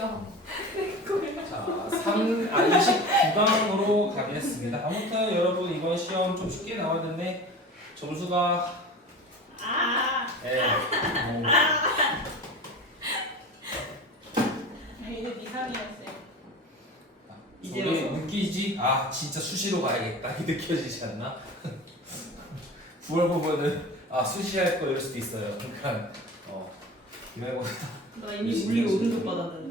시험. 자, 29강으로 가겠습니다. 아무튼 여러분 이번 시험 좀 쉽게 나왔는데 점수가 이제 미상이었어요. 이게 느끼지? 아 진짜 수시로 가야겠다 이 느껴지지 않나? 9월 보면은 아 수시할 거 이럴 수도 있어요. 그러니까 기말고사 나 이미 물리 5등급 받았는데.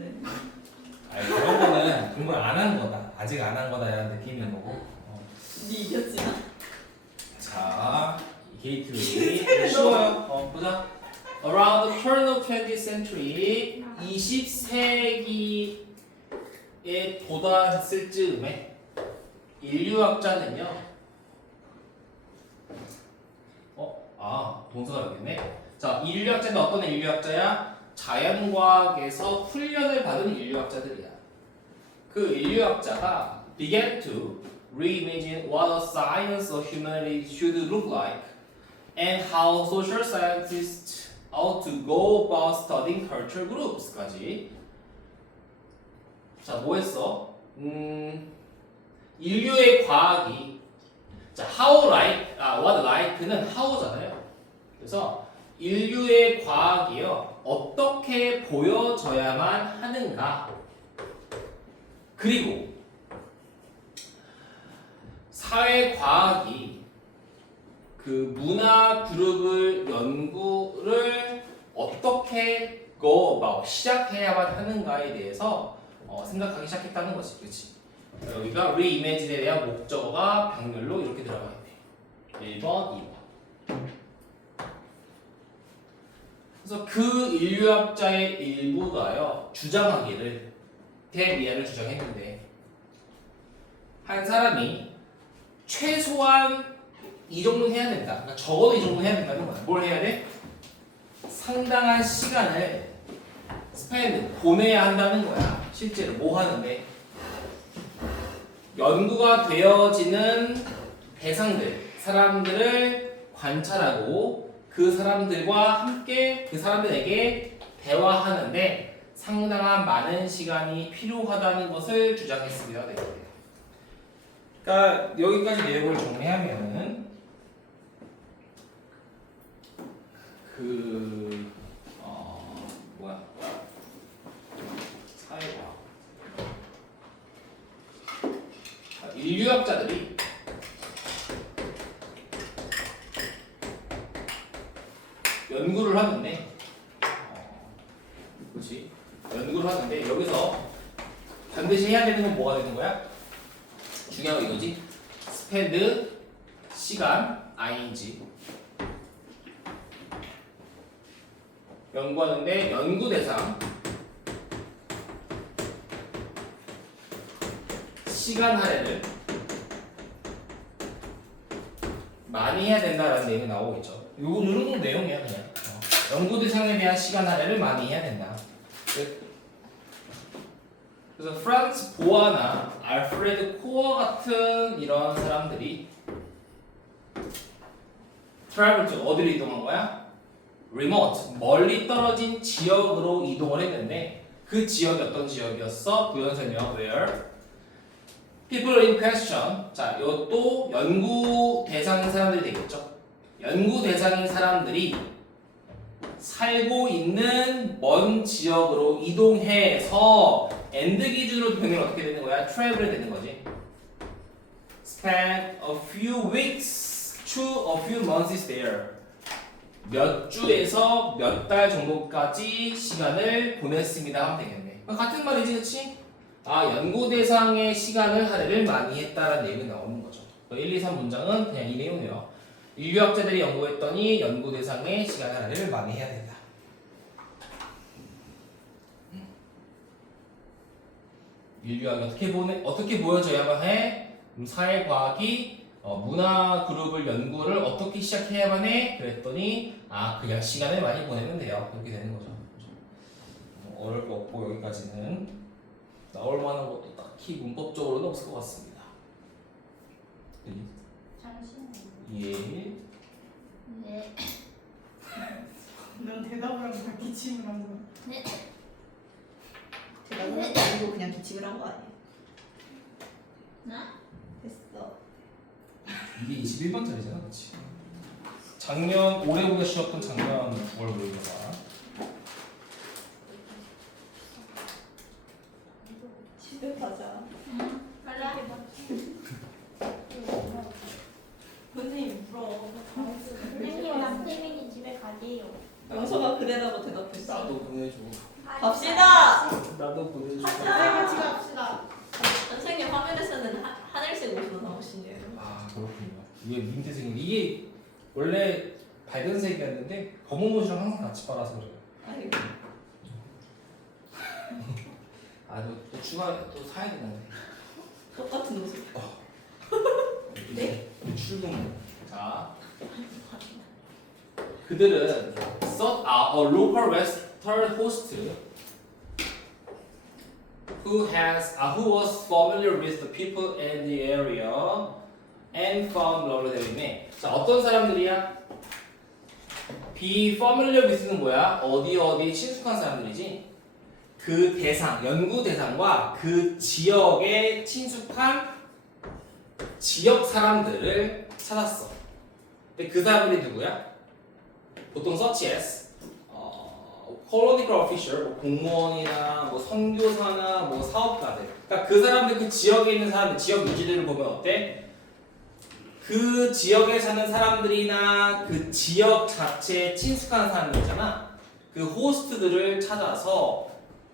아니 그런 거는 공부 안 한 거다. 아직 안 한 거다라는 느낌인 거고. 니 이겼지나? 자, 게이트웨이 쉬워요. 보자. Around the turn of 20th century, 20세기에 도달했을 즈음에 인류학자는요. 동사가 여기네. 자, 인류학자는 어떤 인류학자야? 자연과학에서 훈련을 받은 인류학자들이야. 그 인류학자가 began to reimagine what a science of humanity should look like and how social scientists ought to go about studying culture groups까지. 자, 뭐 했어? 인류의 과학이 자, how like, what like는 how잖아요. 그래서 인류의 과학이요 어떻게 보여져야만 하는가 그리고 사회과학이 그 문화 그룹을 연구를 어떻게 go about 시작해야만 하는가에 대해서 생각하기 시작했다는 것이 그렇지. 여기가 reimagine에 대한 목적어가 병렬로 이렇게 들어가 있네. 1번, 2번. 그래서 그 인류학자의 일부가요 주장하기를 대미안을 주장했는데 한 사람이 최소한 이 정도는 해야 된다. 그러니까 적어도 이 정도는 해야 된다는 거야. 뭘 해야 돼? 상당한 시간을 스펜드 보내야 한다는 거야. 실제로 뭐 하는데 연구가 되어지는 대상들, 사람들을 관찰하고 그 사람들과 함께 그 사람들에게 대화하는데 상당한 많은 시간이 필요하다는 것을 주장했습니다. 네. 그러니까 여기까지 내용을 정리하면은 사회과학 인류학자들이 연구를 하는데 그렇지 연구를 하는데 여기서 반드시 해야 되는 건 뭐가 되는 거야? 중요한 거 이거지 spend 시간 ing 연구하는데 연구 대상 시간 할애를 많이 해야 된다라는 내용이 나오겠죠. 이런 내용이야 그냥. 연구 대상에 대한 시간 할애를 많이 해야 된다. 그래서 프란츠 보아나 알프레드 코어 같은 이런 사람들이 트래블 어디로 이동한 거야? remote 멀리 떨어진 지역으로 이동을 했는데 그 지역이 어떤 지역이었어? 부연설명 where people in question 자 이것도 연구 대상인 사람들이 되겠죠. 연구 대상인 사람들이 살고 있는 먼 지역으로 이동해서 end 기준으로 병렬 어떻게 되는 거야? travel 되는 거지. spend a few weeks to a few months there. 몇 주에서 몇 달 정도까지 시간을 보냈습니다 하면 되겠네. 같은 말이지, 그렇지? 연구 대상의 시간을 할애를 많이 했다라는 내용이 나오는 거죠. 1, 2, 3 문장은 그냥 이 내용이에요. 인류학자들이 연구했더니 연구 대상의 시간 할애를 많이 해야 된다. 인류학이 어떻게 보여져야만 해? 사회과학이 문화 그룹을 연구를 어떻게 시작해야만 해? 그랬더니 그냥 시간을 많이 보내면 돼요. 그렇게 되는 거죠. 어려울 거 없고 여기까지는 나올 만한 것도 딱히 문법적으로는 없을 것 같습니다. 잠시만요. 예. 네. 넌 대답을 하고 기침을 한 거야. 네. 대답 가지고 그냥 기침을 한 거 아니야? 나? 됐어. 이게 21번짜리잖아, 그렇지? 작년 올해보다 쉬웠던 작년 9월 모의고사. 집에 가자. 응. 빨리. 선생님 물어. 선생님이랑 태민이 집에 가게요. 영서가 그대라고 대답했어. 나도 보내줘. 갑시다. 나도 보내줘. 같이 갑시다. 선생님 화면에서는 하늘색 옷으로 나오시네요. 아 그렇군요. 이게 민트색인 이게 원래 밝은 색이었는데 검은 옷이랑 항상 같이 빨아서 그래요. 아이고. 아또 추가 또 사야 되는데. 똑같은 옷을. 네? 출근. 자. 그들은 sought out a local Western host who was familiar with the people in the area and found lovely there. 자, 어떤 사람들이야? be familiar with는 뭐야? 어디에 친숙한 사람들이지? 그 대상, 연구 대상과 그 지역에 친숙한 지역 사람들을 찾았어. 근데 그 사람들이 누구야? 보통 such as colonial official, 뭐 공무원이나 뭐 선교사나 뭐 사업가들. 그러니까 그 사람들 그 지역에 있는 사람들, 지역 유지들을 보면 어때? 그 지역에 사는 사람들이나 그 지역 자체에 친숙한 사람들 있잖아. 그 호스트들을 찾아서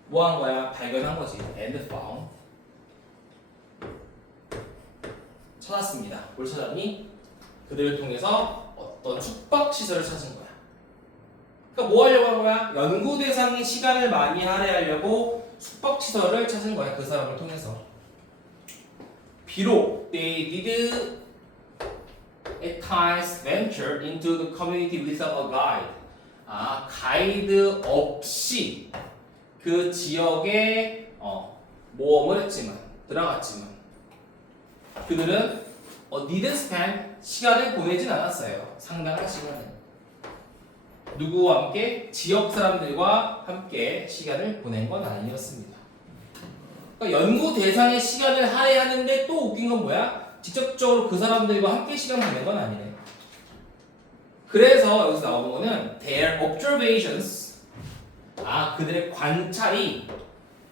뭐 한 거야? 발견한 거지. And found. 찾았습니다. 뭘 찾았니? 그들을 통해서 어떤 숙박 시설을 찾은 거야. 그러니까 뭐 하려고 한 거야? 연구 대상이 시간을 많이 할애하려고 숙박 시설을 찾은 거야. 그 사람을 통해서. 비록 they did at times venture into the community without a guide. 가이드 없이 그 지역에 모험을 했지만 들어갔지만 그들은 didn't spend 시간을 보내진 않았어요. 상당한 시간을. 누구와 함께? 지역 사람들과 함께 시간을 보낸 건 아니었습니다. 그러니까 연구 대상의 시간을 할애하는데 또 웃긴 건 뭐야? 직접적으로 그 사람들과 함께 시간 보낸 건 아니네. 그래서 여기서 나오는 거는 their observations, 그들의 관찰이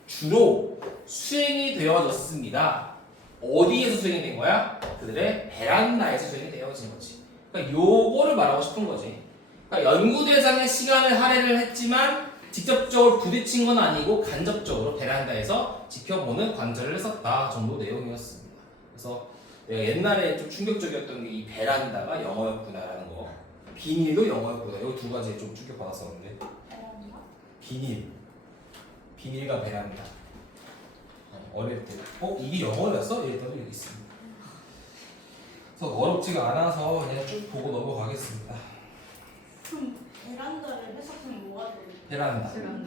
주로 수행이 되어졌습니다. 어디에서 수행이 된 거야? 그들의 베란다에서 수행이 되어진 거지. 그러니까 요거를 말하고 싶은 거지. 그러니까 연구 대상의 시간을 할애를 했지만 직접적으로 부딪힌 건 아니고 간접적으로 베란다에서 지켜보는 관찰을 했었다 정도 내용이었습니다. 그래서 내가 옛날에 좀 충격적이었던 게 이 베란다가 영어였구나라는 거. 비닐도 영어였구나. 이 두 가지에 좀 충격받았었는데. 비닐과 베란다. 어릴 때 이게 영어였어? 이랬던 적이 있습니다. 그래서 어렵지가 않아서 그냥 쭉 보고 넘어가겠습니다. 그럼 베란다를 해석하면 뭐가 돼요? 베란다. 당연한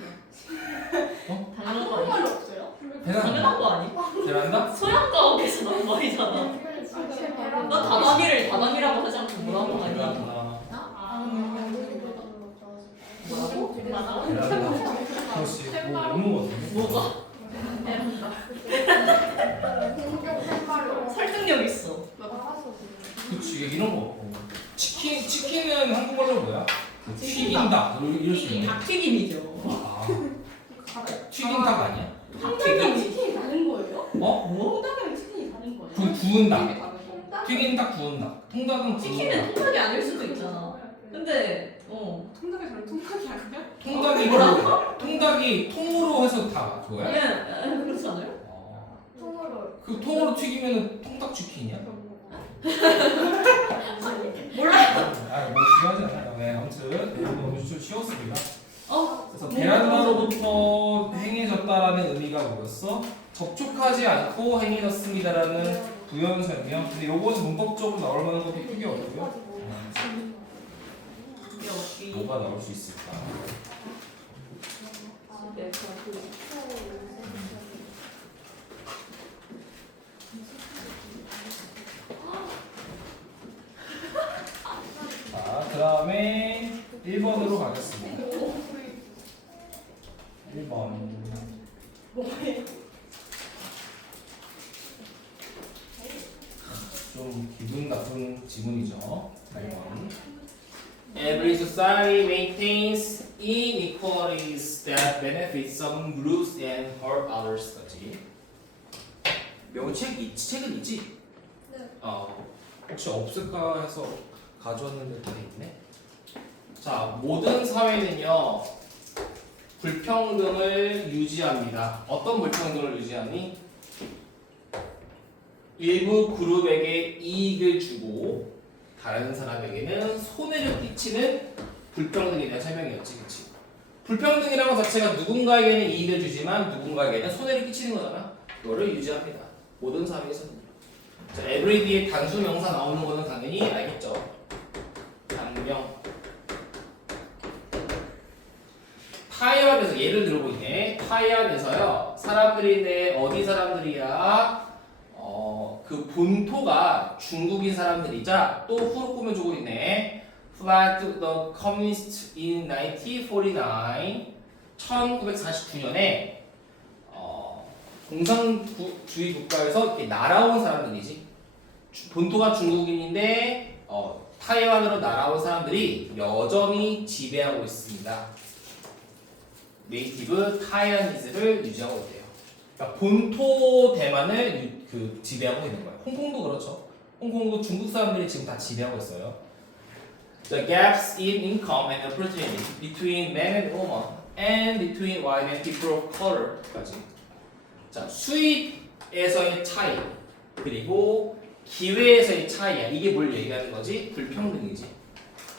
거 한국말로 아니야? 없어요? 베란다. 당연한 거 아니야? 베란다? 소양과학에서 나온 말이잖아. 너 다방이라고 하지 않고 뭐라고 하니? 베란다. 뭐라고? 베란다. 그렇지. 뭐 없는 거 같은데. 뭐가? 설득력 있어. 그치 이런 거 없고. 치킨은 한국말로 뭐야? 튀김닭 이럴 수 있네. 닭튀김이죠. 튀김닭 아니야? 통닭이랑 치킨이 다른 거예요? 뭐? 통닭이랑 치킨이 다른 거예요? 구운 닭. 튀김닭, 구운 닭. 통닭은 구운 닭. 치킨은 통닭이 아닐 수도 있잖아. 근데 통닭이 저는 통닭이 아니야? 통닭이 통으로 해서 다 그거야? 그냥 그렇지 않아요? 통으로. 그 통으로 튀기면은 통닭 치킨이야? 몰라. 뭐 중요하지 않아요. 네, 아무튼 너무 좀 쉬웠습니다. 그래서 네. 베란다로부터 행해졌다라는 의미가 뭐였어? 접촉하지 않고 행해졌습니다라는 부연 설명. 근데 요거는 문법적으로 나올 만한 것도 크게 어렵고요. 역시. 뭐가 나올 수 있을까? 자, 그 다음에 1번으로 가겠습니다. 1번. 지문이죠. 8번. Every society maintains inequalities that benefit some groups and hurt others까지. 책은 있지? 네. 혹시 없을까 해서 가져왔는데 다 있네. 자, 모든 사회는요 불평등을 유지합니다. 어떤 불평등을 유지하니? 일부 그룹에게 이익을 주고 다른 사람에게는 손해를 끼치는 불평등에 대한 설명이었지, 그치? 불평등이라는 것 자체가 누군가에게는 이익을 주지만 누군가에게는 손해를 끼치는 거잖아. 그거를 유지합니다. 모든 사회에서는요. 자, every 뒤에 단수 명사 나오는 거는 당연히 알겠죠? 단명. 타이완에서 예를 들어보이네. 타이완에서요 사람들인데 어디 사람들이야? 그 본토가 중국인 사람들이자 또 후로 꾸며주고 있네. Flag the Communist in 1949. 1949년에 공산주의 국가에서 이렇게 날아온 사람들이지. 본토가 중국인인데 타이완으로 날아온 사람들이 여전히 지배하고 있습니다. 네이티브 타이완이즈를 유지하고 있대요. 그러니까 본토 대만을 지배하고 있는 거예요. 홍콩도 그렇죠. 홍콩도 중국 사람들이 지금 다 지배하고 있어요. The gaps in income and opportunity between men and women and between white and people of color까지. 자, 수입에서의 차이 그리고 기회에서의 차이야. 이게 뭘 얘기하는 거지? 불평등이지.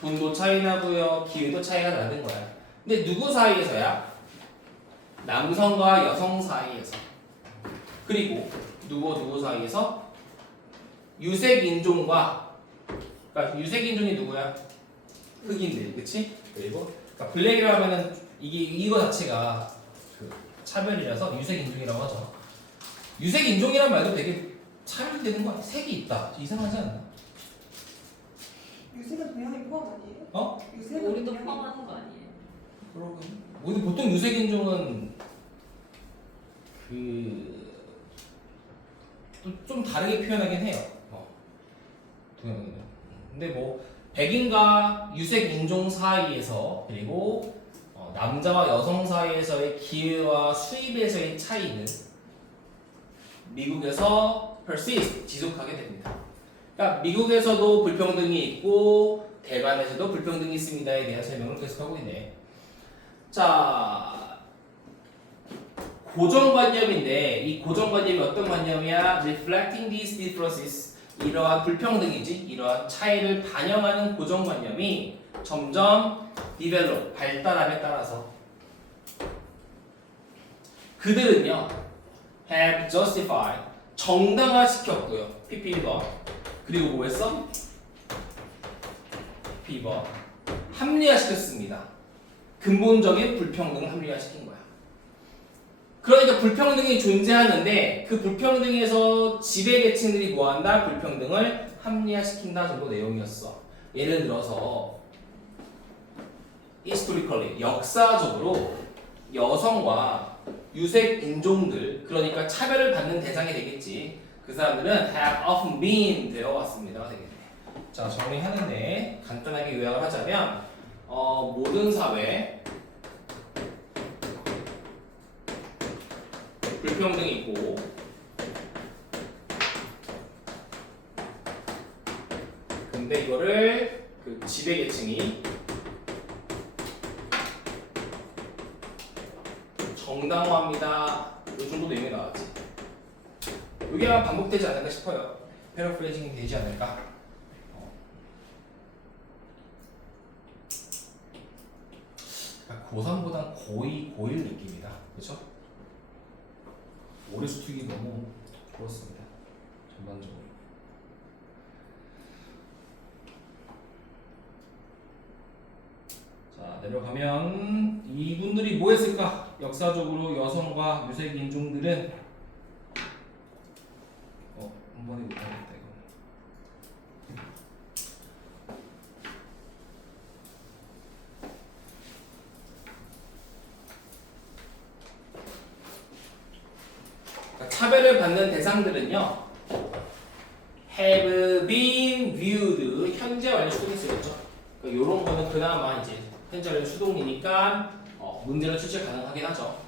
돈도 차이 나고요, 기회도 차이가 나는 거야. 근데 누구 사이에서야? 남성과 여성 사이에서. 그리고 누구 사이에서? 유색 인종과, 그러니까 유색 인종이 누구야? 흑인들, 그치? 그리고 그러니까 블랙이라고 하면은 이거 자체가 그 차별이라서 유색 인종이라고 하죠. 유색 인종이란 말도 되게 차별되는 거 아니야? 색이 있다. 이상하지 않나? 유색은 동양이 포함 아니에요? 유색은 우리도 동양이 포함하는 거 아니에요? 그러고 우리 보통 유색 인종은 좀 다르게 표현하긴 해요. 동양인은. 근데 뭐 백인과 유색 인종 사이에서 그리고 남자와 여성 사이에서의 기회와 수입에서의 차이는 미국에서 persist 지속하게 됩니다. 그러니까 미국에서도 불평등이 있고 대만에서도 불평등이 있습니다에 대한 설명을 계속하고 있네. 자, 고정관념인데 이 고정관념이 어떤 관념이야? Reflecting these differences, 이러한 불평등이지, 이러한 차이를 반영하는 고정관념이 점점 develop, 발달함에 따라서 그들은요 have justified, 정당화시켰고요. PP1번. 그리고 뭐 했어? B번. 합리화시켰습니다. 근본적인 불평등을 합리화시킨 거야. 그러니까 불평등이 존재하는데 그 불평등에서 지배계층들이 뭐한다? 불평등을 합리화시킨다 정도 내용이었어. 예를 들어서 historically, 역사적으로 여성과 유색 인종들, 그러니까 차별을 받는 대상이 되겠지. 그 사람들은 have often been 되어왔습니다가 되겠네. 자, 정리하는데 간단하게 요약을 하자면 모든 사회 불평등이 있고 근데 이거를 그 지배계층이 정당화합니다. 이 정도 내용이 나왔지. 이게 아마 반복되지 않을까 싶어요. 패러프레이징이 되지 않을까. 고3보단 고2, 고1 느낌이다. 그렇죠? 올해 수특이 너무 그렇습니다. 전반적으로. 자, 내려가면 이분들이 뭐 했을까? 역사적으로 여성과 유색 인종들은 한 번에 못하겠다 이거. 차별을 받는 대상들은요 have been viewed 현재 완료 수동이 쓰였죠. 그러니까 이런 거는 그나마 이제 현재 완료 수동이니까 문제는 출제 가능하긴 하죠.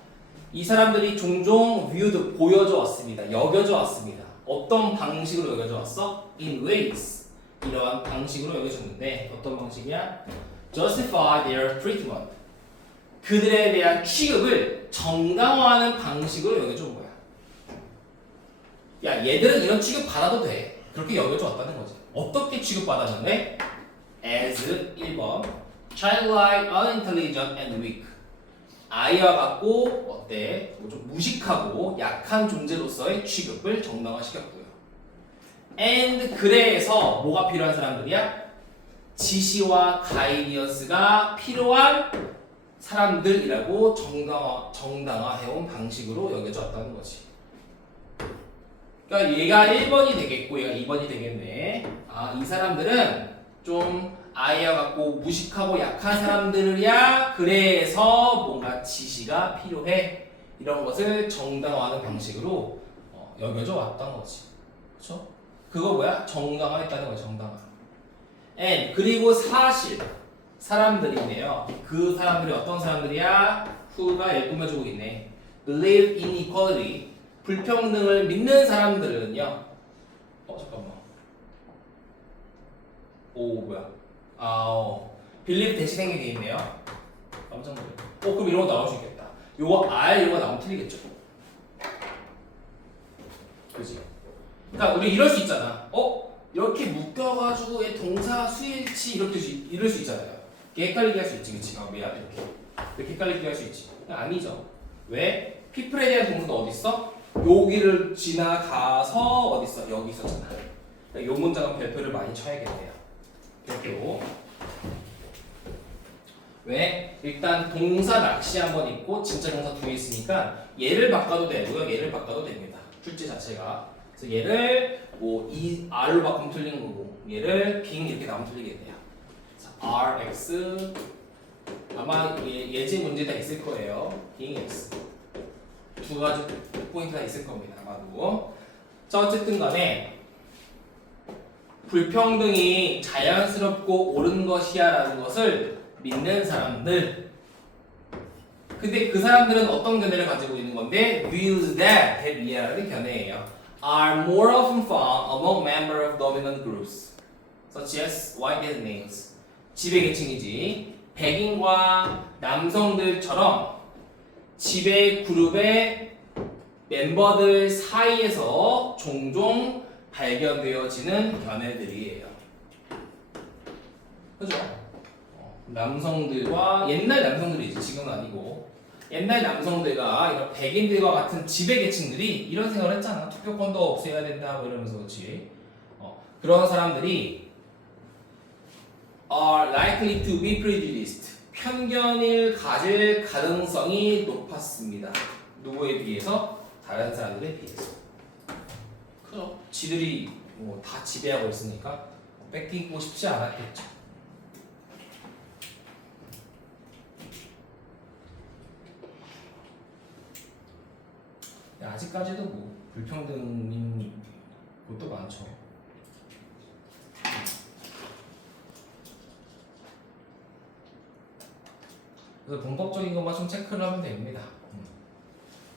이 사람들이 종종 viewed 보여져 왔습니다. 여겨져 왔습니다. 어떤 방식으로 여겨져 왔어? In ways. 이러한 방식으로 여겨졌는데 어떤 방식이야? Justify their treatment. 그들에 대한 취급을 정당화하는 방식으로 여겨져 온 거야. 야, 얘들은 이런 취급 받아도 돼. 그렇게 여겨져 왔다는 거지. 어떻게 취급받았는데? As 1번 childlike, unintelligent, and weak. 아이와 같고 어때? 좀 무식하고 약한 존재로서의 취급을 정당화시켰고요. And 그래서 뭐가 필요한 사람들이야? 지시와 가이디언스가 필요한 사람들이라고 정당화해온 방식으로 여겨져 왔다는 거지. 그러니까 얘가 1번이 되겠고 얘가 2번이 되겠네. 아, 이 사람들은 좀 아이와 같고 무식하고 약한 사람들이야. 그래서 뭔가 지시가 필요해. 이런 것을 정당화하는 방식으로 여겨져 왔던 거지. 그렇죠? 그거 뭐야? 정당화했다는 거야. 정당화. And 그리고 사실 사람들이네요. 그 사람들이 어떤 사람들이야? who가 얘 꾸며주고 있네. Believe in equality. 불평등을 믿는 사람들은요. 잠깐만. 오, 뭐야? believe 대신에 돼 있네요. 깜짝 놀래. 그럼 이런 거 나올 수 있겠다. 요거 R 이런 거 나오면 틀리겠죠. 그지? 그러니까 우리 이럴 수 있잖아. 이렇게 묶여가지고 얘 동사 수일치 이럴 수 있잖아요. 이렇게 헷갈리게 할 수 있지, 그치? 미안, 이렇게 헷갈리게 할 수 있지. 아니죠. 왜? people에 대한 동사가 어디 있어? 여기를 지나가서 어디 있어? 여기 있었잖아. 그러니까 요 문장은 별표를 많이 쳐야겠네요. 별표. 왜? 일단 동사 낚시 한번 있고 진짜 동사 두 개 있으니까 얘를 바꿔도 되고요. 얘를 바꿔도 됩니다. 출제 자체가. 그래서 얘를 이 R로 바꾸면 틀리는 거고 얘를 being 이렇게 나오면 틀리겠네요. 자, R, X 아마 예제 문제 다 있을 거예요. being X 두 가지 포인트가 있을 겁니다. 아마도. 자, 어쨌든 간에 불평등이 자연스럽고 옳은 것이야 라는 것을 믿는 사람들. 근데 그 사람들은 어떤 견해를 가지고 있는 건데 views that 대비하라는 견해예요. are more often found among members of dominant groups such as white and males. 지배계층이지. 백인과 남성들처럼 지배 그룹의 멤버들 사이에서 종종 발견되어지는 견해들이에요. 그죠? 남성들과 옛날 남성들이지 지금은 아니고 옛날 남성들과 이런 백인들과 같은 지배계층들이 이런 생각을 했잖아. 투표권도 없애야 된다 뭐 이러면서 그렇지. 그런 사람들이 are likely to be prejudiced. 편견을 가질 가능성이 높았습니다. 누구에 비해서? 다른 사람들에 비해서. 그죠? 지들이 다 지배하고 있으니까 뺏기고 싶지 않았겠죠. 아직까지도 불평등인 곳도 많죠. 그래서 문법적인 것만 좀 체크를 하면 됩니다.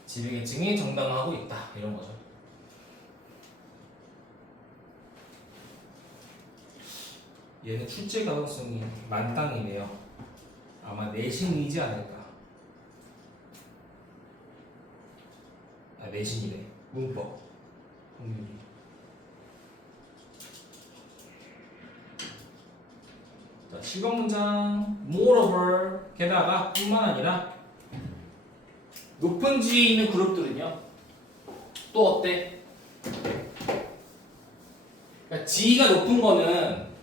지배계층이 정당화하고 있다 이런 거죠. 얘는 출제 가능성이 만땅이네요. 아마 내신이지 않을까. 내신이래. 문법. 자, 7번 문장. Moreover, 게다가 뿐만 아니라 높은 지위에 있는 그룹들은요. 또 어때? 그러니까 지위가 높은 거는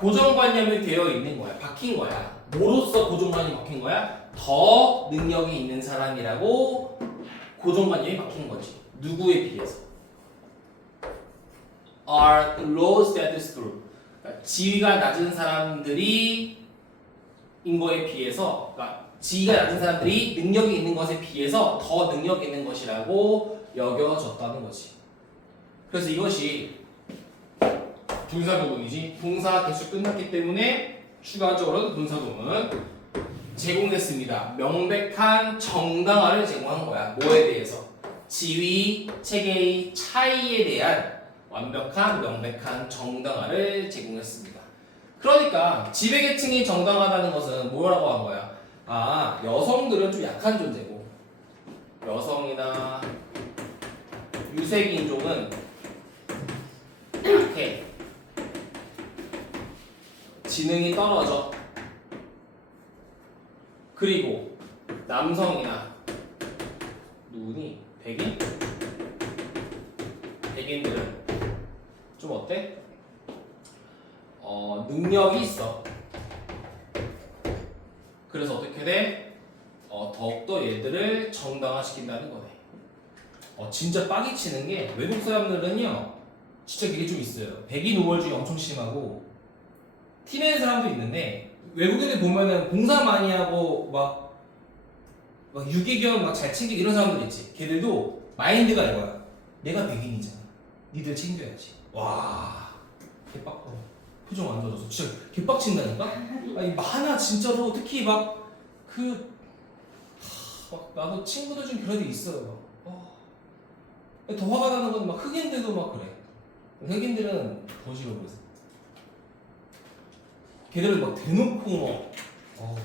고정관념이 되어 있는 거야. 박힌 거야. 뭐로써 고정관념이 박힌 거야? 더 능력이 있는 사람이라고 고정관념이 박힌 거지. 누구에 비해서? are low status group. 그러니까 지위가 낮은 사람들이 인 거에 비해서, 그러니까 지위가 낮은 사람들이 능력이 있는 것에 비해서 더 능력 있는 것이라고 여겨졌다는 거지. 그래서 이것이 분사구문이지. 동사 개수 끝났기 때문에 추가적으로 분사구문 제공됐습니다. 명백한 정당화를 제공한 거야. 뭐에 대해서? 지위, 체계의 차이에 대한 완벽한 명백한 정당화를 제공했습니다. 그러니까 지배계층이 정당하다는 것은 뭐라고 한 거야? 아, 여성들은 좀 약한 존재고 여성이나 유색인종은 약해. 지능이 떨어져. 그리고 남성이나 누구니? 백인들은 좀 어때? 능력이 있어. 그래서 어떻게 돼? 더욱더 얘들을 정당화시킨다는 거네. 진짜 빡이 치는 게 외국 사람들은요 진짜 그게 좀 있어요. 백인 우월주의 엄청 심하고 티내는 사람도 있는데 외국 애들 보면은 봉사 많이 하고 막 유기견 막 잘 챙기고 이런 사람들 있지. 걔들도 마인드가 이거야. 내가 백인이잖아. 니들 챙겨야지. 와 개빡. 표정 안 좋아져서 진짜 개빡친다니까? 아니 하나 진짜로 특히 막 나도 친구들 중 그런 애 있어요. 더 화가 나는 건 막 흑인들도 막 그래. 흑인들은 더 싫어. 그래서 걔들은 막 대놓고 막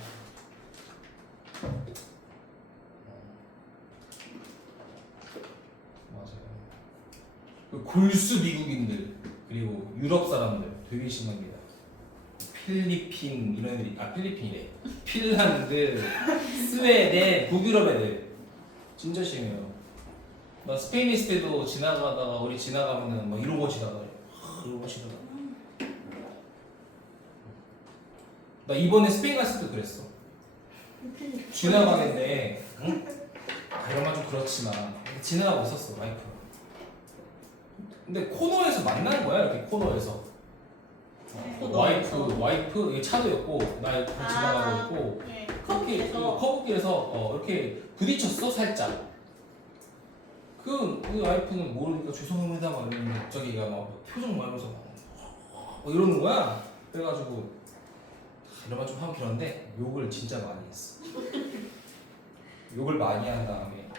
맞아요. 골수 미국인들 그리고 유럽 사람들 되게 심합니다. 필리핀 이런 애들이 필리핀이래. 핀란드, 스웨덴, 북유럽 애들 진짜 심해요. 나 스페인 있을 때도 지나가다가 우리 지나가면은 막 이러고 지나가요. 이러고 지나가. 나 이번에 스페인 갔을 때 그랬어. 지나가는데 응? 이런 말 좀 그렇지만 지나가고 있었어 와이프가. 근데 코너에서 만난 거야. 이렇게 코너에서 와이프 이 차도였고 나 이렇게 지나가고 있고 네. 커브길에서 이렇게 부딪혔어 살짝. 그 와이프는 모르니까 죄송합니다 막 이러는데 갑자기가 막 표정 말면서 막 이러는 거야. 그래가지고 이런 말 좀 하면 그런데 욕을 진짜 많이 했어. 욕을 많이 한 다음에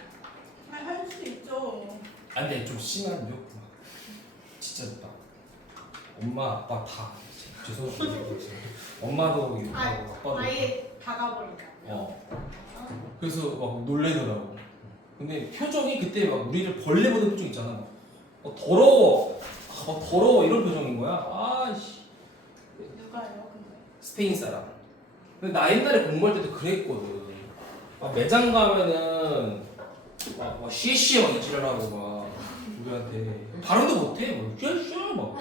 할 수 있죠. 안돼 좀 심한 욕 막 진짜 막 엄마 아빠 다 죄송합니다. 엄마도 욕하고 아빠도 아예 다가버린다. 그래서 막 놀래더라고. 근데 표정이 그때 막 우리를 벌레 보는 표정 있잖아. 막 더러워. 막 더러워 이런 표정인 거야. 아씨. 누가요? 근데 스페인 사람. 근데 나 옛날에 공부할 때도 그랬거든. 막 매장 가면은 막 쉬쉬 막 이지랄하고 막 우리한테 발음도 못해. 막 쉬쉬 막.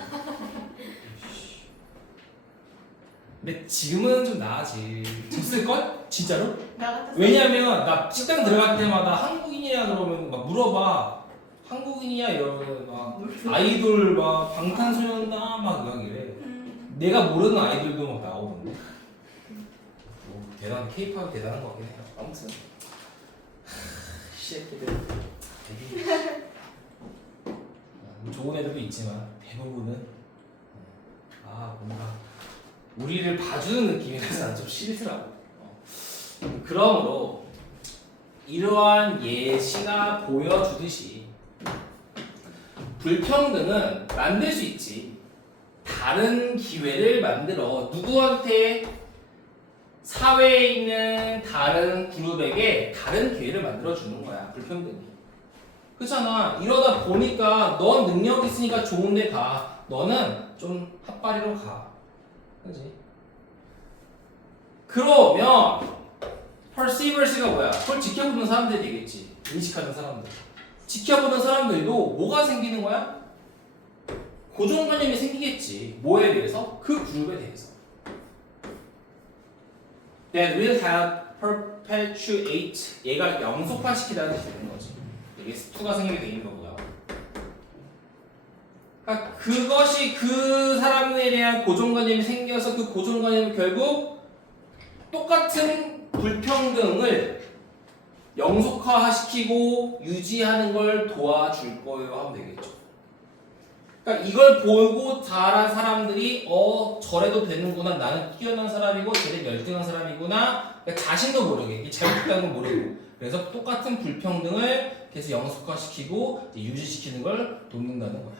근데 지금은 좀 나아지. 됐을걸? 진짜로? 나 같은 왜냐면 나 식당 들어갈 때마다 한국인이야 그러면 막 물어봐. 한국인이야 이러면 막 아이돌 막 방탄소년단 막 이야기래. 내가 모르는 아이돌도 막 나오는데. 대단 K-팝이 대단한 거 같긴 해. 아무튼 씨새끼들 되게 좋은 애들도 있지만 대부분은 뭔가 우리를 봐주는 느낌이라서 난 좀 싫더라고. 그러므로 이러한 예시가 보여주듯이 불평등은 만들 수 있지. 다른 기회를 만들어 누구한테 사회에 있는 다른 그룹에게 다른 기회를 만들어 주는 거야. 불평등이. 그렇잖아. 이러다 보니까 넌 능력 있으니까 좋은 데 가. 너는 좀 핫바리로 가. 그지? 그러면 perceivers가 뭐야? 그걸 지켜보는 사람들이 되겠지. 인식하는 사람들. 지켜보는 사람들도 뭐가 생기는 거야? 고정관념이 생기겠지. 뭐에 대해서? 그 그룹에 대해서. That will have perpetuate. 얘가 영속화시키다는 뜻이 되는 거지. 이게 수가 생기게 돼 있는 거고요. 그러니까 그것이 그 사람에 대한 고정관념이 생겨서 그 고정관념이 결국 똑같은 불평등을 영속화시키고 유지하는 걸 도와줄 거예요 하면 되겠죠. 그러니까 이걸 보고 자란 사람들이 저래도 되는구나, 나는 뛰어난 사람이고 쟤는 열등한 사람이구나, 그러니까 자신도 모르게 잘못된 걸 모르고, 그래서 똑같은 불평등을 계속 영속화시키고 이제 유지시키는 걸 돕는다는 거야.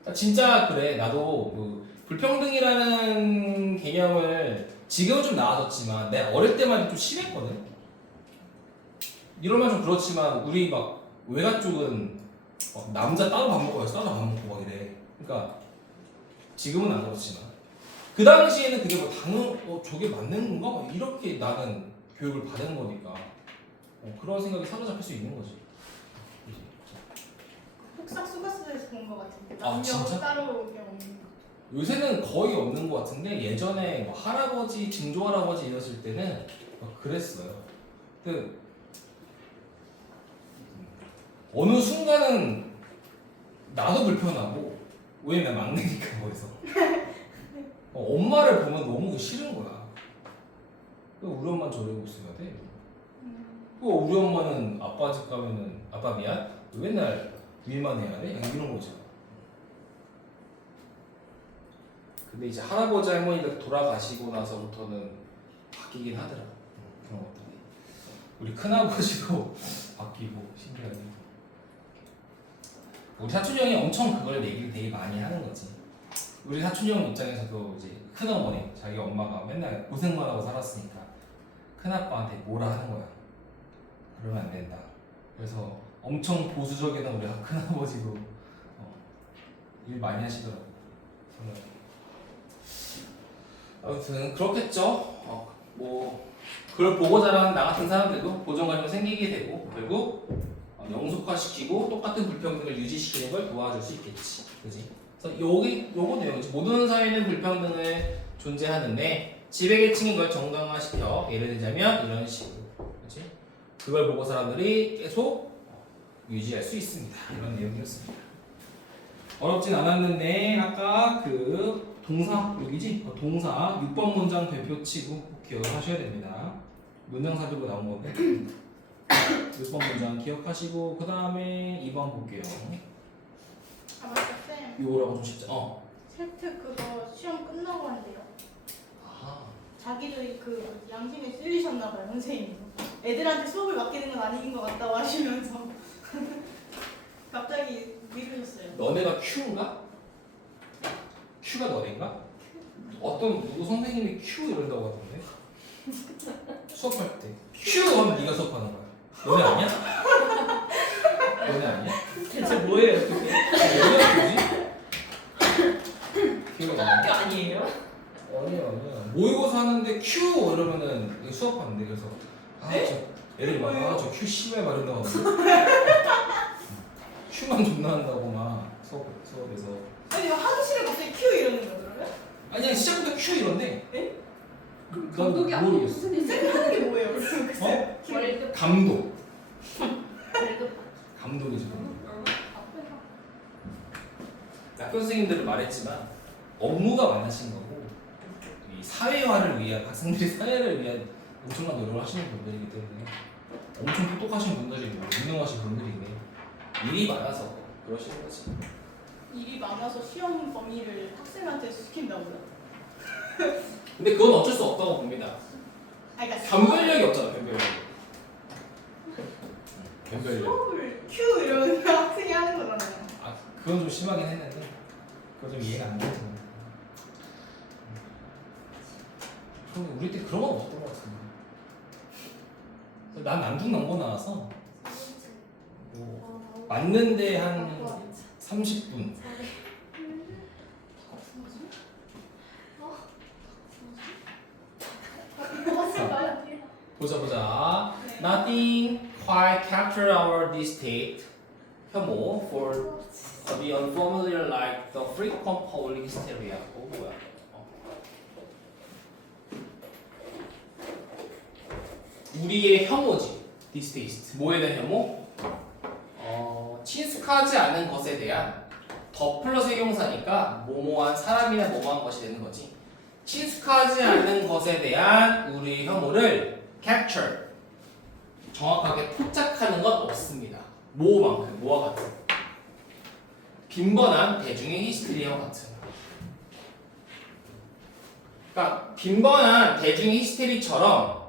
그러니까 진짜 그래. 나도 그 불평등이라는 개념을 지금은 좀 나아졌지만 내 어릴 때만 좀 심했거든. 이러면 좀 그렇지만 우리 막 외가 쪽은 남자 따로 밥 먹고 여자 따로 밥 먹고 막 이래. 그러니까 지금은 안 그렇지만 그 당시에는 그게 뭐 당연 저게 맞는 건가? 막 이렇게 나는 교육을 받은 거니까 그런 생각이 사로잡힐 수 있는 거지. 폭삭 속았어에서 본 것 같은데. 아, 남녀 진짜? 따로 이렇게 없는 거. 요새는 거의 없는 것 같은데 예전에 뭐 할아버지, 증조할아버지 이랬을 때는 그랬어요. 그 어느 순간은 나도 불편하고 왜냐면 막내니까 거기서 엄마를 보면 너무 싫은 거야. 왜 우리 엄마는 저러고 있어야 돼? 우리 엄마는 아빠 집 가면은 아빠 미안? 왜 맨날 일만 해야 돼? 이런 거죠. 근데 이제 할아버지 할머니가 돌아가시고 나서부터는 바뀌긴 하더라. 그런 것들이. 우리 큰아버지도 바뀌고 신기하게. 우리 사촌 형이 엄청 그걸 얘기를 되게 많이 하는 거지. 우리 사촌 형 입장에서도 이제 큰어머니, 자기 엄마가 맨날 고생만 하고 살았으니까 큰아빠한테 뭐라 하는 거야. 그러면 안 된다. 그래서 엄청 보수적이던 우리 큰아버지도 일 많이 하시더라고. 아무튼 그렇겠죠. 뭐 그걸 보고 자란 나 같은 사람들도 고정관념이 생기게 되고 결국 영속화시키고 똑같은 불평등을 유지시키는 걸 도와줄 수 있겠지. 그지? 그래서 요거 내용이지. 모든 사회는 불평등을 존재하는데 지배계층인 걸 정당화시켜. 예를 들자면 이런 식으로. 그지? 그걸 보고 사람들이 계속 유지할 수 있습니다. 이런 내용이었습니다. 어렵진 않았는데 아까 그 동사 여기지? 동사 6번 문장 대표치고 꼭 기억하셔야 됩니다. 문장사들로 나온 건데 6번 문장 기억하시고 그 다음에 2번 볼게요. 아 맞다 쌤. 요거라고 좀 쉽죠? 셀트 그거 시험 끝나고 한대요. 아하. 자기들이 그 양심에 쓸리셨나 봐요 선생님. 애들한테 수업을 맡기는 건 아닌 것 같다고 하시면서 갑자기 미루셨어요. 너네가 Q인가? Q가 너네인가? 어떤 누구 선생님이 Q 이런다고 하던데? 수업할 때 Q 하면 네가 수업하는 거야. 너네 아니야? 너네 아니야? 대체 뭐예요 그게? 너네 뭐지? 기억이 안 나. 학교 아니에요? 아니야. 모의고사 하는데 Q 이러면은 수업하는데 그래서 저 애들이 막저 Q 씨발 말한다고 하는데 Q만 존나 한다고 막 수업에서 아니 하기 싫어 갑자기 큐 이러는 거 그러면? 아니 시작부터 Q 이런데 에? 감독이 아니고 모르겠어. 무슨 일이야? 쌤 하는 게 뭐예요? 그래서 그 쌤. 큐. 월급 감독 월급 감독이죠. 앞에서 학교 선생님들은 말했지만 업무가 많으신 거고 이 사회화를 위한 학생들이 사회를 위한 엄청난 노력을 하시는 분들이기 때문에 엄청 똑똑하신 분들이고 유능하신 분들이네. 일이 많아서 그러시는 거지. 일이 많아서 시험 범위를 학생한테 시킨다고요? 근데 그건 어쩔 수 없다고 봅니다. 아니 그러니까 변별력이 없잖아. 변별력. 수업을 큐 이러면 학생이 하는 거잖아요. 아 그건 좀 심하긴 했는데 그건 좀 이해가 안 되죠. 그럼 우리 때 그런 건 없었던 것 같은데. 난 난중남고 나와서 뭐 맞는데 한 30분. 보자. 네. Nothing quite capture our disstate. 혐오 for the unfamiliar like the frequent public hysteria. 뭐야? 우리의 혐오지. distaste. 뭐에 대한 혐오? 친숙하지 않은 것에 대한 더 플러스 형용사니까 뭐뭐한 사람이나 뭐뭐한 것이 되는 거지. 친숙하지 않은 것에 대한 우리의 혐오를 capture 정확하게 포착하는 건 없습니다. 뭐와 같은 빈번한 대중의 히스테리와 같은. 그러니까 빈번한 대중의 히스테리처럼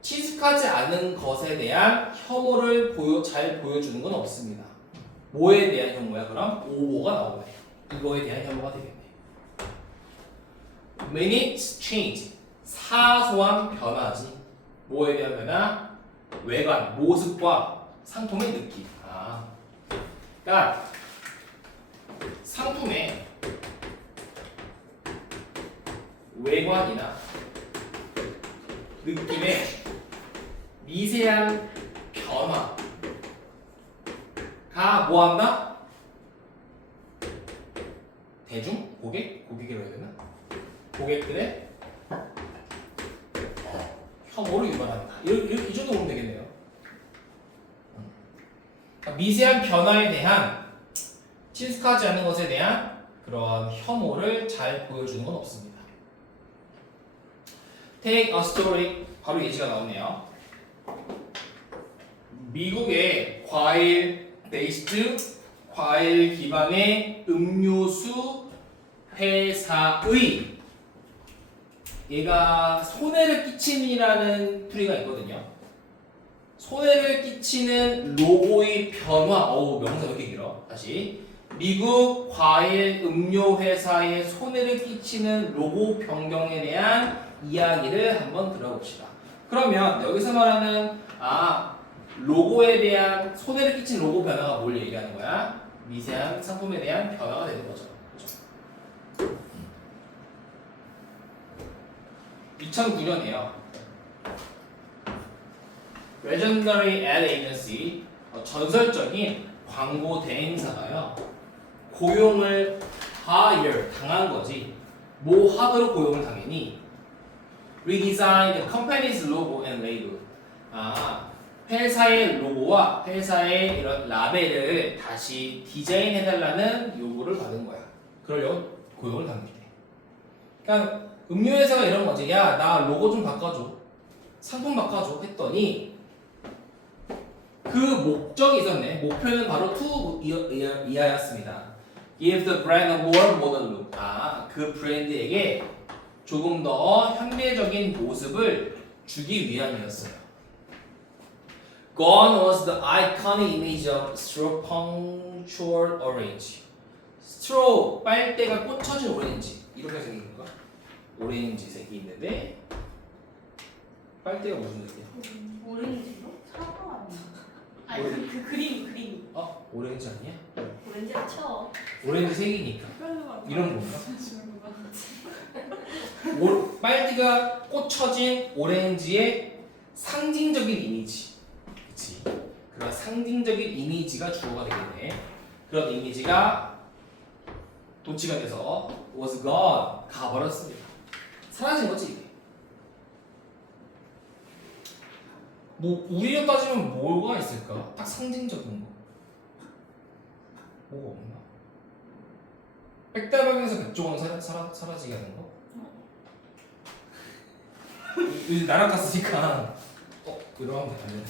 친숙하지 않은 것에 대한 혐오를 잘 보여주는 건 없습니다. 뭐에 대한 혐오야? 그럼 오보가 나오네. 이거에 대한 혐오가 되겠네. Minutes change. 사소한 변화지. 뭐에 대한 변화? 외관, 모습과 상품의 느낌. 그러니까 상품의 외관이나 느낌의 미세한 변화가 뭐한다? 대중? 고객이라고 해야 되나? 고객들의 혐오를 유발한다. 이 정도 보면 되겠네요. 그러니까 미세한 변화에 대한 친숙하지 않은 것에 대한 그런 혐오를 잘 보여주는 건 없습니다. Take a story. 바로 예시가 나오네요. 미국의 과일 베이스드 과일 기반의 음료수 회사의 얘가 손해를 끼침이라는 풀이가 있거든요. 손해를 끼치는 로고의 변화. 명사 왜 이렇게 길어? 다시. 미국 과일 음료 회사의 손해를 끼치는 로고 변경에 대한 이야기를 한번 들어봅시다. 그러면 여기서 말하는 로고에 대한 손해를 끼친 로고 변화가 뭘 얘기하는 거야? 미세한 상품에 대한 변화가 되는 거죠. 2009년이에요. Legendary Ad Agency, 전설적인 광고 대행사가요. 고용을 당한 거지. 뭐 하도록 고용을 당했니? Redesign the company's logo and label. 회사의 로고와 회사의 이런 라벨을 다시 디자인해달라는 요구를 받은 거야. 그러려고 고용을 당했대. 그러니까 음료회사가 이런 거지. 야, 나 로고 좀 바꿔줘. 상품 바꿔줘. 했더니 그 목적이 있었네. 목표는 바로 to 이하였습니다. Give the brand a more modern look. 그 브랜드에게 조금 더 현대적인 모습을 주기 위함이었어요. Gone was the iconic image of straw punctured orange. straw, 빨대가 꽂혀진 오렌지. 이렇게 생긴 건가? 오렌지색이 있는데 빨대가 무슨 색이야? 오렌지로? 사과 아니야? 그 그림. 오렌지 아니야? 오렌지를 쳐. 오렌지 색이니까. 별로 이런 건가? 빨대가 꽂혀진 오렌지의 상징적인 이미지. 그치? 그런 상징적인 이미지가 주어가 되겠네. 그런 이미지가 도치가 돼서 was gone. 가버렸습니다. 사라진 거지 이게. 뭐 우리로 따지면 뭐가 있을까? 딱 상징적인 거. 뭐가 없나? 백다방에서 백종원 사라지게 하는 거? 요즘 나락 갔으니까 이러면 하면 되네.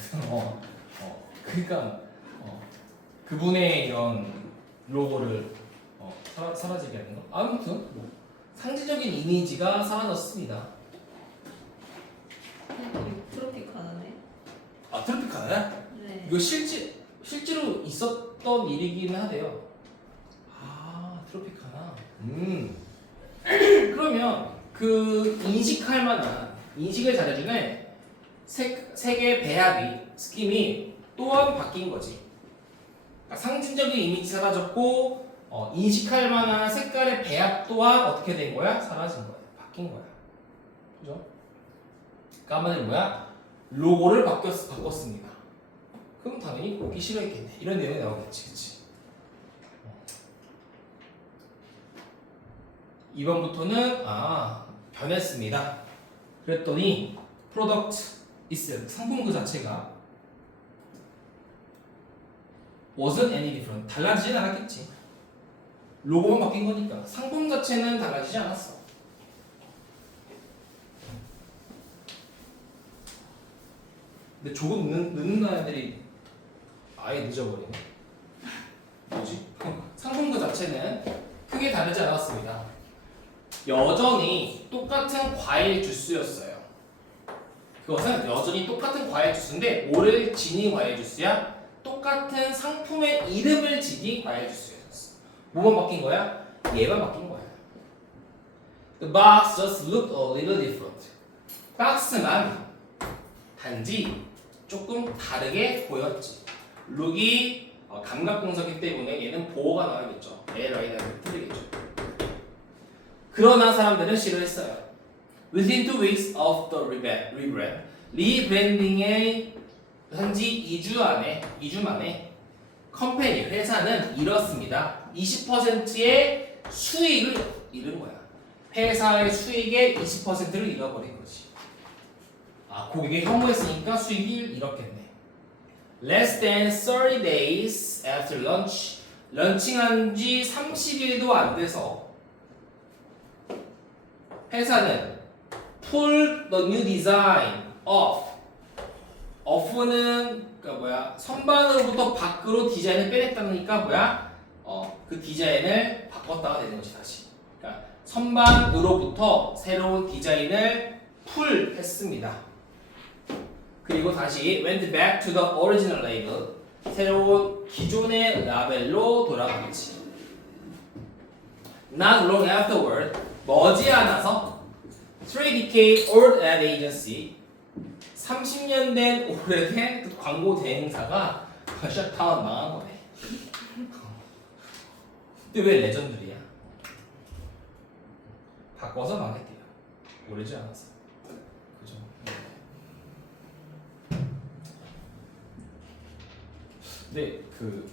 그러니까 그분의 이런 로고를 사라지게 하는 거? 아무튼 뭐 상징적인 이미지가 사라졌습니다. 트로피카나네. 트로피카나야? 네. 이거 실제로 있었던 일이긴 하대요. 트로피카나. 그러면 그 인식할 만한 인식을 잘해주는 세계 배합이 스킴이 또한 바뀐 거지. 그러니까 상징적인 이미지 사라졌고 인식할 만한 색깔의 배합 또한 어떻게 된 거야? 사라진 거야. 바뀐 거야. 그죠? 그러니까 한마디로 뭐야? 로고를 바꿨습니다. 그럼 당연히 보기 싫어했겠네. 이런 내용이 나오겠지. 그치? 2번부터는 변했습니다. 그랬더니 product itself, 상품 그 자체가 wasn't any different, 달라지진 않았겠지. 로고만 바뀐 거니까 상품 자체는 달라지지 않았어. 근데 조금 늦는 애들이 아예 늦어버리네. 뭐지? 자체는 크게 다르지 않았습니다. 여전히 똑같은 과일 주스였어요. 그것은 여전히 똑같은 과일 주스인데 뭐를 지닌 과일 주스야? 똑같은 상품의 이름을 지닌 과일 주스였어. 뭐만 바뀐 거야? 얘만 바뀐 거야. The box just looked a little different. 박스만 단지 조금 다르게 보였지. 룩이 감각공서기 때문에 얘는 보호가 나와야겠죠. LI는 틀리겠죠. 그러나 사람들은 싫어했어요. Within 2 weeks of the 리브랜딩의 현지 2주 만에 컴퍼니, 회사는 잃었습니다. 20%의 수익을 잃은 거야. 회사의 수익의 20%를 잃어버린 거지. 아, 고객이 혐오했으니까 수익을 잃었겠네. Less than 30 days after lunch, 런칭한 지 30일도 안 돼서 회사는 pull the new design off. off는 그러니까 뭐야? 선반으로부터 밖으로 디자인을 빼냈다니까 뭐야? 그 디자인을 바꿨다가 되는 거지 다시. 그러니까 선반으로부터 새로운 디자인을 pull 했습니다. 그리고 다시 went back to the original label. 새로운 기존의 라벨로 돌아가겠지. Not long afterward, 머지않아서 3DK old ad agency 30년 된 오래된 그 광고 대행사가 셧다운 망한 거네. 근데 왜 레전드리야? 바꿔서 망했대요. 오래지 않아서. 그죠? 근데 그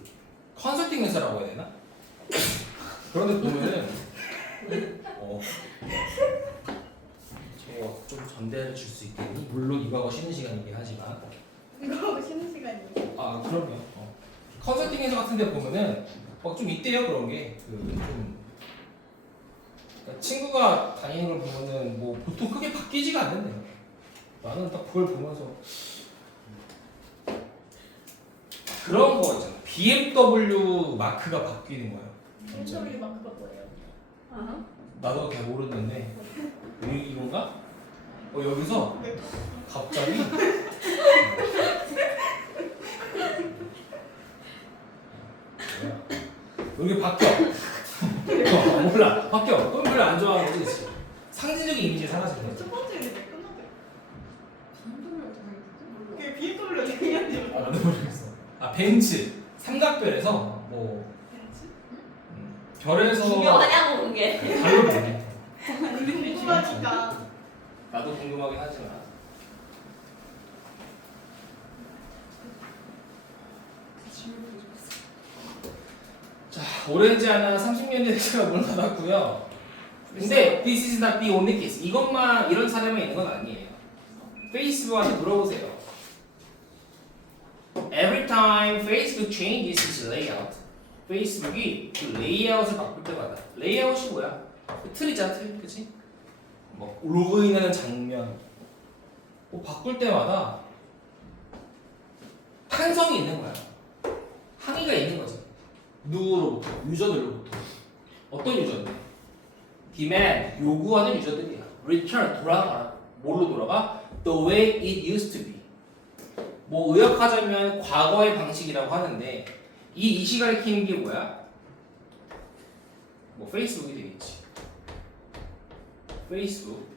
컨설팅 회사라고 해야 되나? 그런데 보면은 저거 좀 전대를 줄 수 있겠니? 물론 이거하고 쉬는 시간이긴 하지만 이거 쉬는 시간이에요. 아 그럼요. 컨설팅 회사 같은 데 보면은 막 좀 있대요 그런 게. 좀 그러니까 친구가 다니는 걸 보면은 뭐 보통 크게 바뀌지가 않는데요. 나는 딱 그걸 보면서 그런 거 있잖아. BMW 마크가 바뀌는 거야. BMW 마크가 뭐예요? 아하. 나도 잘 모르는데 이건가? 여기서 갑자기 여기 바뀌어. 몰라 바뀌어. 그럼 별로 안 좋아하는 거지. 상징적인 이미지 사라지는 거지. 첫 번째인데 왜 끝났대? BMW 어떻게 알겠지? 그게 BMW 어떻게 했는지 아 나도 모르겠어. 아 벤츠 삼각별에서 뭐 벤츠? 별에서 중요하냐고 그게. 달로 보내. 궁금하니까. 나도 궁금하긴 하지만. 자, 오렌지 하나 30년 된 차가 문을 닫았고요. 근데 this is not the only case. 이것만 이런 사례만 있는 건 아니에요. 페이스북한테 물어보세요. Every time Facebook changes its layout, 페이스북이 그 레이아웃을 바꿀 때마다 레이아웃이 뭐야? 그 틀이잖아, 틀, 그치? 뭐 로그인하는 장면, 뭐 바꿀 때마다 탄성이 있는 거야. 항의가 있는 거지. 누구로부터? 유저들로부터. 어떤 유저인데? demand, 요구하는 유저들이야. return, 돌아가라. 뭘로 돌아가? the way it used to be. 뭐 의역하자면 과거의 방식이라고 하는데 이 가리키는 게 뭐야? 뭐 페이스북이 되겠지. 페이스북.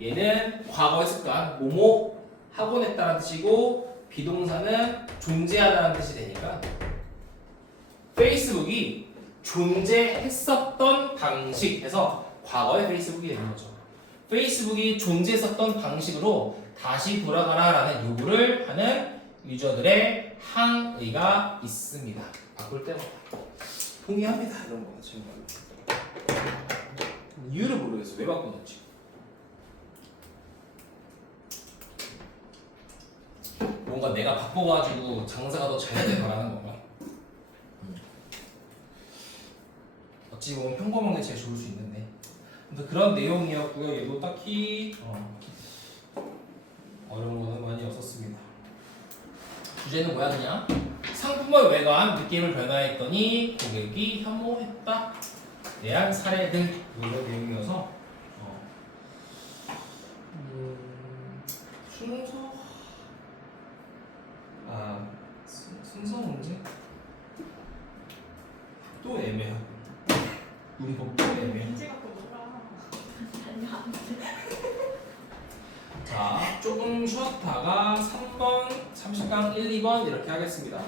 얘는 과거의 습관, 뭐뭐 하곤 했다는 뜻이고 비동사는 존재하다는 뜻이 되니까 페이스북이 존재했었던 방식에서 과거의 페이스북이 되는 거죠. 페이스북이 존재했었던 방식으로 다시 돌아가라라는 요구를 하는 유저들의 항의가 있습니다. 바꿀 때마다 동의합니다. 이런 거 정말 이유를 모르겠어. 왜 바꾸는지. 뭔가 내가 바꿔가지고 장사가 더 잘 되길 바라는 건가? 어찌 보면 평범한 게 제일 좋을 수 있는데. 근데 그런 내용이었고요. 얘도 딱히 어려운 거는 많이 없었습니다. 주제는 뭐야 그냥? 상품의 외관, 느낌을 변화했더니 고객이 혐오했다. 대한 사례 등 이런 내용이어서 순서 순서 문제 또 애매하고 우리 법도 애매하고. 문제가 또 뭐라. 자, 조금 쉬었다가 3번, 30강 1, 2번 이렇게 하겠습니다.